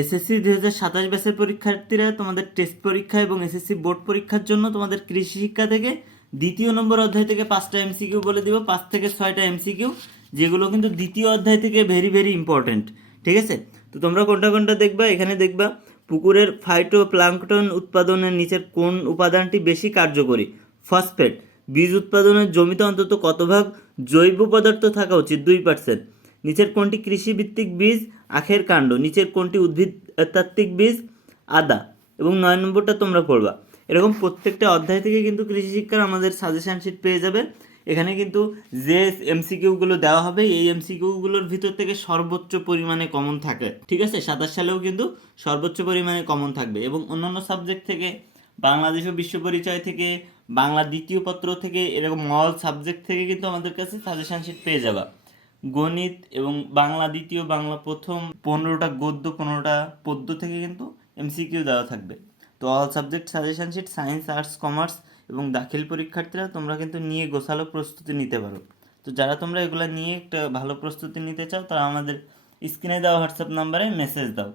SSC 2027 ব্যাচের পরীক্ষার্থীরা তোমাদের টেস্ট পরীক্ষা এবং এসএসসি বোর্ড পরীক্ষার জন্য তোমাদের কৃষি শিক্ষা থেকে 2য় নম্বর অধ্যায় থেকে 5টা এমসিকিউ বলে দিব, 5 থেকে 6টা এমসিকিউ, যেগুলো কিন্তু 2য় অধ্যায় থেকে ভেরি ভেরি ইম্পর্টেন্ট। ঠিক আছে, তো তোমরা কোনটা কোনটা দেখবা, এখানে দেখবা পুকুরের ফাইটোপ্লাঙ্কটন উৎপাদনের নিচের কোন উপাদানটি বেশি কার্যকরী? ফসফেট। বীজ উৎপাদনের জমিতে অন্তত কত ভাগ জৈব পদার্থ থাকা উচিত? 2%। নিচের কোনটি কৃষিভিত্তিক বীজ? আখের কাণ্ড। নিচের কোনটি উদ্ভিদতাত্ত্বিক বীজ? আদা। এবং 9 নম্বরটা তোমরা পড়বা। এরকম প্রত্যেকটা অধ্যায় থেকে কিন্তু কৃষি শিক্ষার আমাদের সাজেশন শিট পেয়ে যাবে। এখানে কিন্তু যে এমসিকিউগুলো দেওয়া হবে এই এমসিকিউগুলোর ভিতর থেকে সর্বোচ্চ পরিমাণে কমন থাকে। ঠিক আছে, 27 সালেও কিন্তু সর্বোচ্চ পরিমাণে কমন থাকবে। এবং অন্যান্য সাবজেক্ট থেকে, বাংলাদেশ ও বিশ্ব পরিচয় থেকে, বাংলা দ্বিতীয় পত্র থেকে, এরকম অল সাবজেক্ট থেকে কিন্তু আমাদের কাছে সাজেশন শিট পেয়ে যাবা। গণিত এবং বাংলা দ্বিতীয়, বাংলা প্রথম, 15টা গদ্য, 15টা পদ্য থেকে কিন্তু এমসিকিউ দেওয়া থাকবে। তো all subject suggestion sheet science, arts, commerce এবং দাখিল পরীক্ষার্থীরা তোমরা কিন্তু নিয়ে গোছালো প্রস্তুতি নিতে পারো। তো যারা তোমরা এগুলো নিয়ে একটা ভালো প্রস্তুতি নিতে চাও তারা আমাদের স্ক্রিনে দেওয়া হোয়াটসঅ্যাপ নাম্বারে মেসেজ দাও।